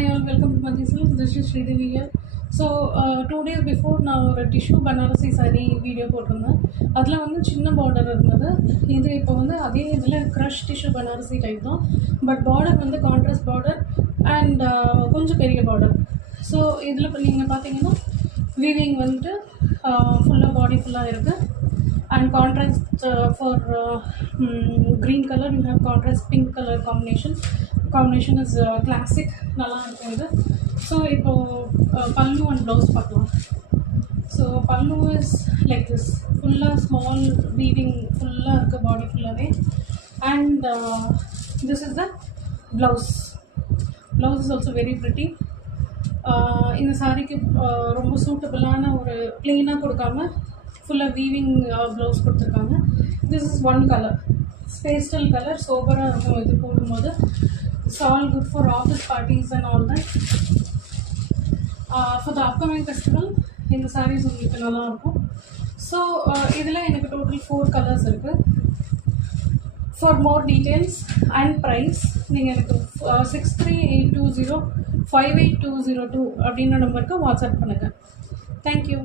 Hi all, welcome to Madhi Silks. This is Sridevi here. So 2 days before நான் ஒரு tissue Banarasi sorry video போட்டிருந்தேன். அதில் வந்து சின்ன பார்டர் இருந்தது. இது இப்போ வந்து அதே இதில் க்ரஷ் டிஷ்யூ பனாரசி டைப் தான். பட் பார்டர் வந்து கான்ட்ராஸ்ட் பார்டர் அண்ட் கொஞ்சம் பெரிய பார்டர். ஸோ இதில் இப்போ நீங்கள் பார்த்தீங்கன்னா வீவிங் வந்துட்டு ஃபுல்லாக பாடி ஃபுல்லாக இருக்குது. And contrast for green color you have contrast pink color combination is classic nalla irukum idu. So ipo pallu and blouse paakalam. So pallu is like this, full small weaving, full body full away, and this is the blouse is also very pretty. இந்த சாரிக்கு ரொம்ப சூட்டபிளான ஒரு பிளெயினாக கொடுக்காம ஃபுல்லாக weaving blouse கொடுத்துருக்காங்க. This is one colour, pastel colour, சோபராக இருக்கும். இது போடும்போது it's all good for office parties and all that. For the upcoming festival இந்த சாரீஸ் உங்களுக்கு நல்லாயிருக்கும். ஸோ இதில் எனக்கு டோட்டல் 4 கலர்ஸ் இருக்குது. For more details and price, நீங்கள் எனக்கு 6382058202 அப்படின்ற நம்பருக்கு வாட்ஸ்அப் பண்ணுங்கள். தேங்க்யூ.